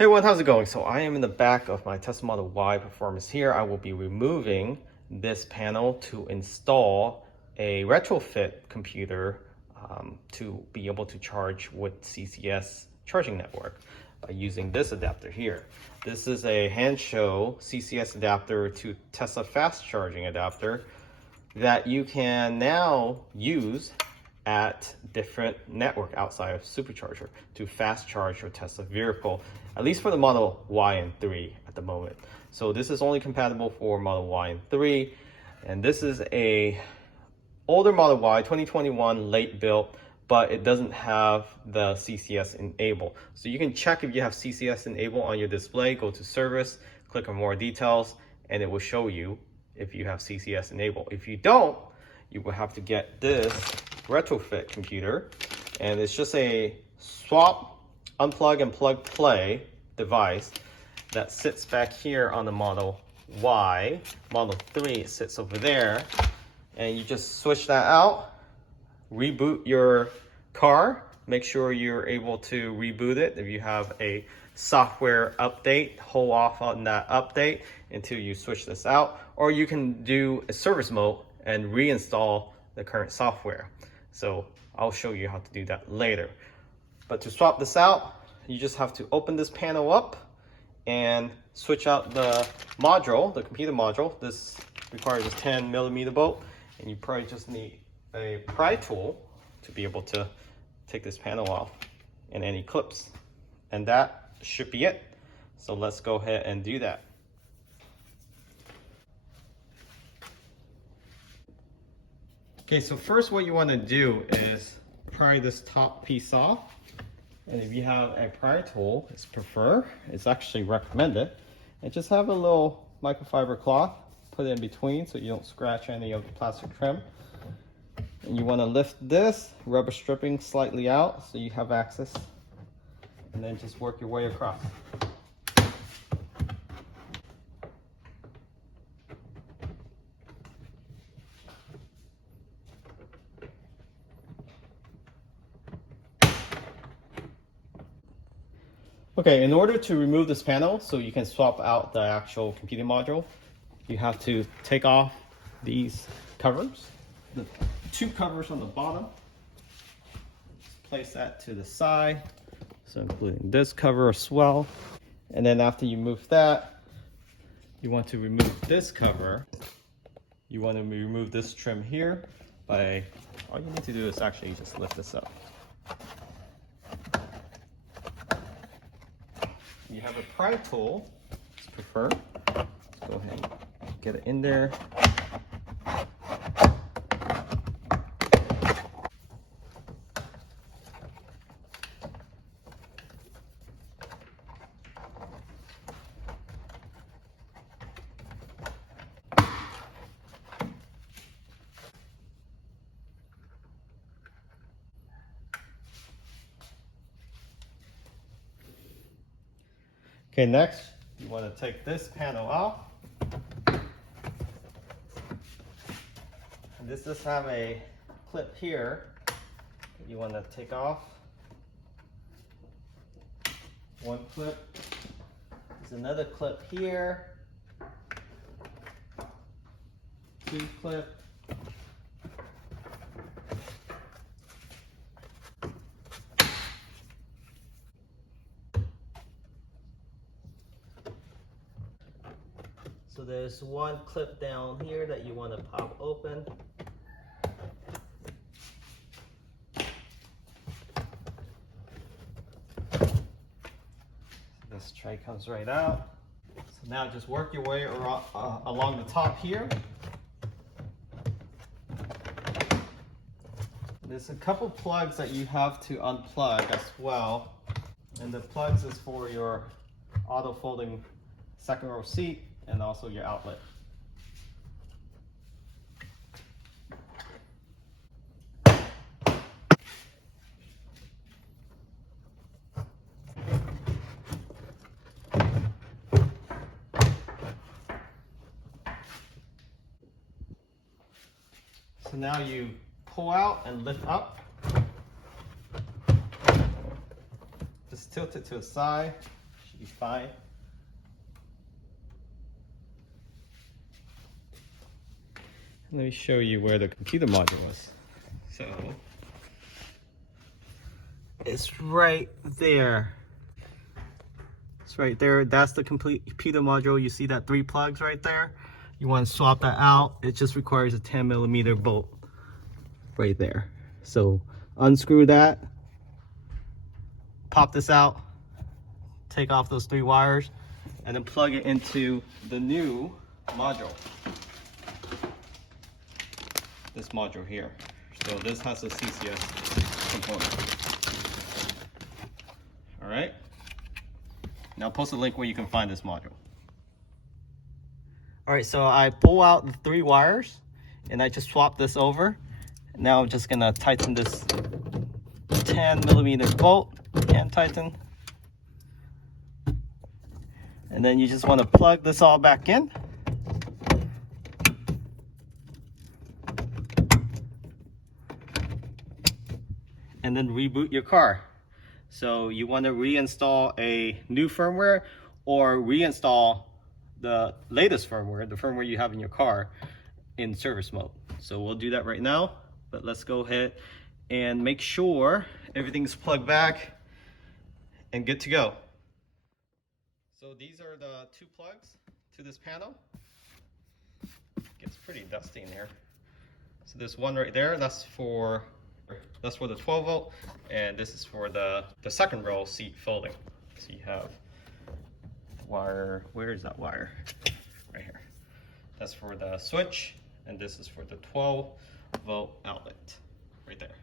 Hey everyone, how's it going? So I am in the back of my Tesla Model Y Performance here. I will be removing this panel to install a retrofit computer to be able to charge with CCS charging network by using this adapter here. This is a Hansshow CCS adapter to Tesla fast charging adapter that you can now use at different network outside of supercharger to fast charge your Tesla vehicle, at least for the Model Y and 3 at the moment. So this is only compatible for Model Y and 3, and this is a older Model Y, 2021 late build, but it doesn't have the CCS enable. So you can check if you have CCS enable on your display, go to service, click on more details, and it will show you if you have CCS enable. If you don't, you will have to get this retrofit computer, and it's just a swap, unplug and plug play device that sits back here on the Model Y. Model 3 it sits over there, and you just switch that out, reboot your car, make sure you're able to reboot it. If you have a software update, hold off on that update until you switch this out, or you can do a service mode and reinstall the current software. So I'll show you how to do that later. But to swap this out, you just have to open this panel up and switch out the module, the computer module. This requires a 10mm bolt, and you probably just need a pry tool to be able to take this panel off and any clips. And that should be it. So let's go ahead and do that. Okay, so first what you want to do is pry this top piece off. And if you have a pry tool, it's preferred, it's actually recommended. And just have a little microfiber cloth, put it in between so you don't scratch any of the plastic trim. And you want to lift this rubber stripping slightly out so you have access. And then just work your way across. Okay, in order to remove this panel so you can swap out the actual computing module, you have to take off these covers, the two covers on the bottom. Place that to the side, so including this cover as well. And then after you move that, you want to remove this cover. You want to remove this trim here by, all you need to do is actually just lift this up. You have a pry tool, it's preferred. Let's go ahead and get it in there. Okay, next, you want to take this panel off. And this does have a clip here that you want to take off. One clip. There's another clip here. Two clip. So there's one clip down here that you want to pop open. This tray comes right out. So now just work your way around, along the top here. There's a couple plugs that you have to unplug as well. And the plugs is for your auto folding second row seat and also your outlet. So now you pull out and lift up. Just tilt it to the side. Should be fine. Let me show you where the computer module is. So it's right there. It's right there. That's the complete computer module. You see that 3 plugs right there? You want to swap that out. It just requires a 10mm bolt right there. So unscrew that, pop this out, take off those 3 wires, and then plug it into the new module. This module here. So this has a CCS component. All right. Now I'll post a link where you can find this module. All right, so I pull out the 3 wires and I just swap this over. Now I'm just gonna tighten this 10mm bolt, hand tighten. And then you just wanna plug this all back in. And then reboot your car. So you want to reinstall a new firmware or reinstall the latest firmware, the firmware you have in your car, in service mode. So we'll do that right now, but let's go ahead and make sure everything's plugged back and good to go. So these are the 2 plugs to this panel. Gets pretty dusty in here. So there's one right there, that's for the 12 volt, and this is for the second row seat folding. So you have wire, where is that wire? Right here. That's for the switch, and this is for the 12 volt outlet, right there.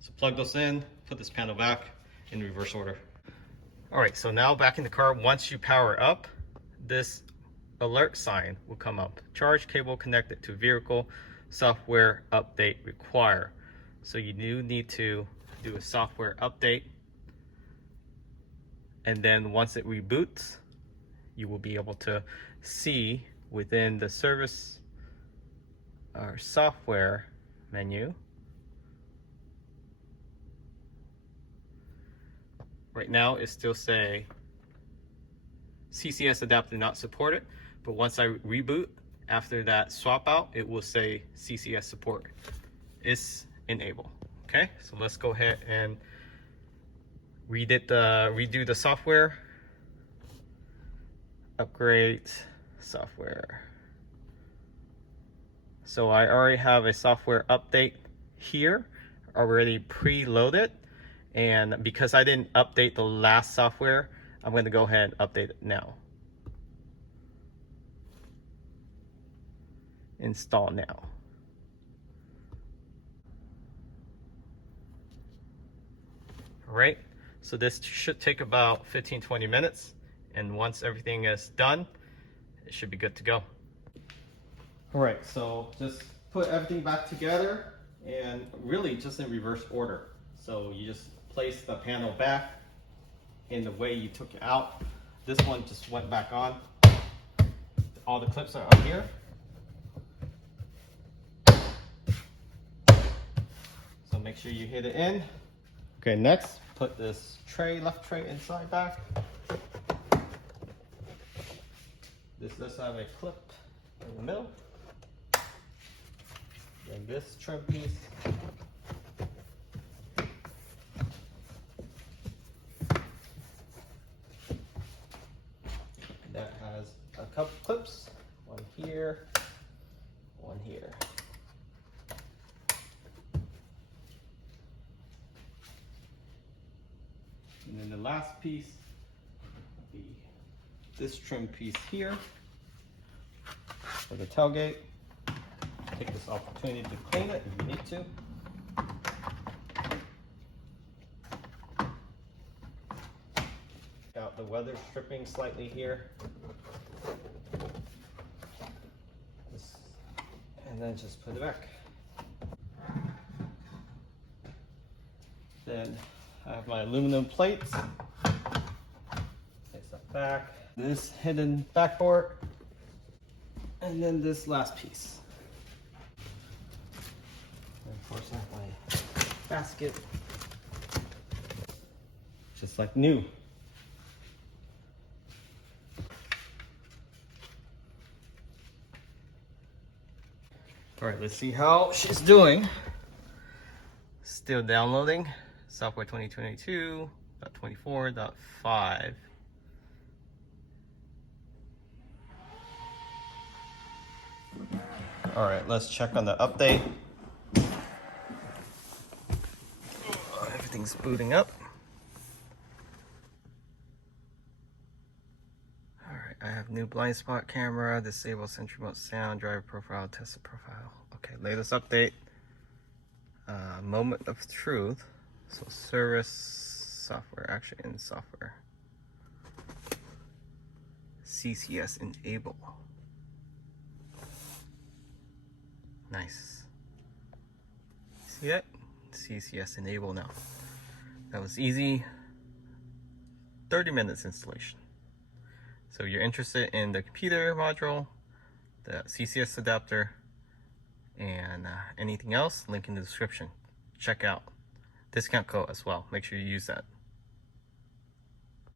So plug those in, put this panel back in reverse order. All right, so now back in the car, once you power up, this alert sign will come up. Charge cable connected to vehicle, software update require. So you do need to do a software update, and then once it reboots, you will be able to see within the service or software menu. Right now it still say CCS adapter not supported, but once I reboot after that swap out, it will say CCS support is enable. Okay, so let's go ahead and redo the software. Upgrade software. So I already have a software update here already preloaded, and because I didn't update the last software, I'm going to go ahead and update it now. Install now. All right, so this should take about 15-20 minutes, and once everything is done, it should be good to go. All right, so just put everything back together, and really just in reverse order. So you just place the panel back in the way you took it out. This one just went back on. All the clips are up here. So make sure you hit it in. Okay, next, put this left tray inside back. This does have a clip in the middle. And this trim piece. That has a couple clips, one here, one here. And then the last piece will be this trim piece here for the tailgate. Take this opportunity to clean it if you need to. Out the weather stripping slightly here. And then just put it back. Then I have my aluminum plates. Place that back. This hidden backboard. And then this last piece. And of course I have my basket. Just like new. All right, let's see how she's doing. Still downloading. Software 2022.24.5. All right, let's check on the update. Everything's booting up. All right, I have new blind spot camera, disable central remote sound, driver profile, tester profile. Okay, latest update. Moment of truth. So service software, actually in software. CCS enable. Nice. See that? CCS enable now. That was easy. 30 minutes installation. So you're interested in the computer module, the CCS adapter, and anything else, link in the description. Check out. Discount code as well. Make sure you use that.